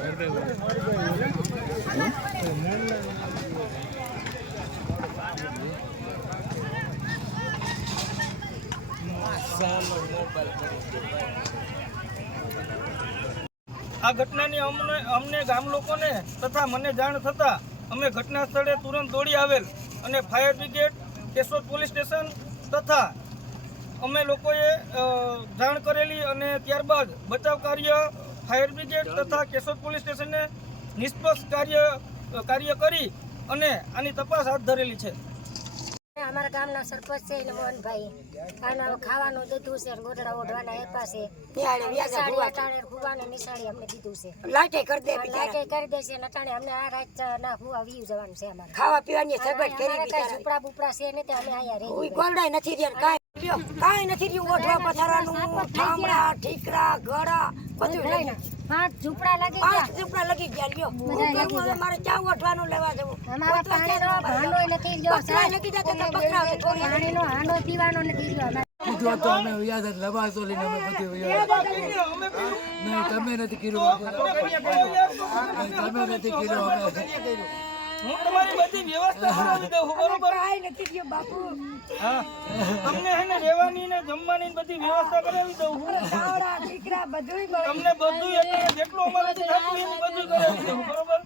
આ ઘટનાની અમને ગામ લોકોને તથા મને જાણ થતા અમે ઘટના સ્થળે તુરંત દોડી આવેલ અને fire brigade, Keshod police station તથા અમે લોકોએ જાણ કરેલી અને ત્યારબાદ બચાવ કાર્ય ફાયર બ્રિગેડ તથા કેશોદ પોલીસ સ્ટેશને નિષ્પક્ષ કાર્ય કરી અને આની તપાસ હાથ ધરેલી છે. અમારા ગામના સરપંચ છે ને મોહનભાઈ ખાવાનું દીધું છે, ગોદડા ઓઢવાના આપ્યા છે, નિશાળી અમને દીધું છે, લાઈટે કરી દે છે. નટાણે અમને આ રાત ના હુવા વી જવાનું છે. અમારે ખાવા પીવાની સગવડ કરી ઝૂપડા બુપડા છે ને તે અમે અહીંયા રહી ગોલડાય નથી રહ્યા, કાંઈ નથી રહ્યું. ઓઢવા પથારવાનું ઠામડા ઠીકરા ગળા બધું લઈને 5 ઝૂપડા લાગી ગયા. 5 ઝૂપડા લાગી ગયા. લ્યો હવે મારે ચા ઓઢવાનું લેવા જવું. અમારા પાણીનો ભાંડો નથી લ્યો. બકરા લગી જતો તો બકરા થોડી પાણીનો હાંડો પીવાનો નથી લ્યો. જો તો અમે યાદ લબાસો લઈને અમે બધી નહીં તમે નથી કર્યું, તમે નથી કર્યું. હું તમારી બધી વ્યવસ્થા કરાવી દઉં બરોબર. કાંઈ નથી લ્યો બાપુ. હા તમને હે ને રહેવાની ને જમવાની બધી વ્યવસ્થા કરાવી દઉં. ચાવડા ઠીકરા બધું તમને બધું જેટલું અમારાથી થતું હોય બધું કરાવી દઉં બરોબર.